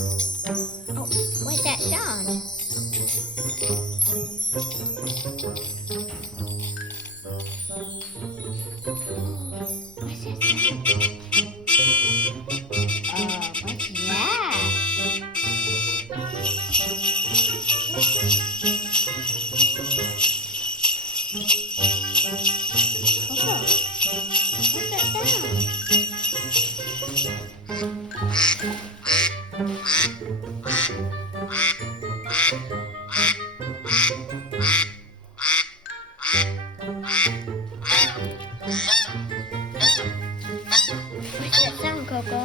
Oh, what's that sound? What's that sound? What's that? Coco, what's that sound, Coco?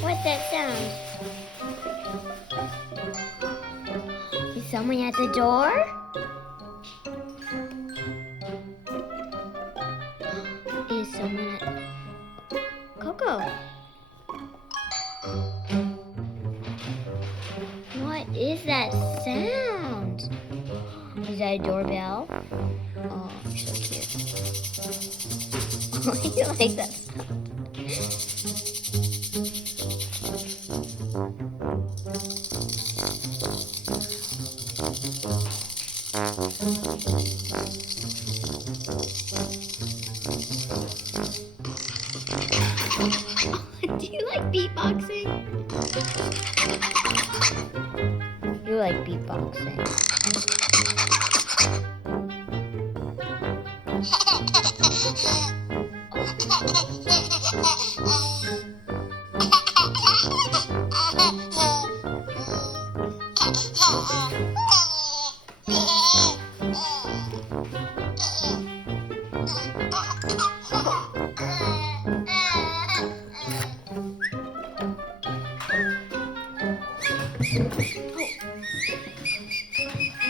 What's that sound? Is someone at the door? Is someone at... Coco? What is that sound? Is that a doorbell? Oh, so cute. Oh, you like that sound? Do you like beatboxing? You like beatboxing.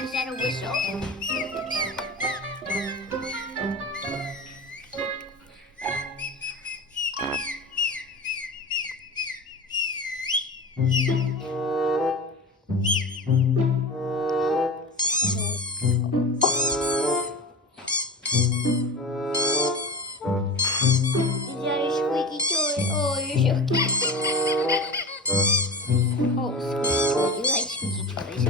Is that a whistle? Is that a squeaky toy? Oh, you're so cute. Oh, squeaky toy. You like squeaky toys.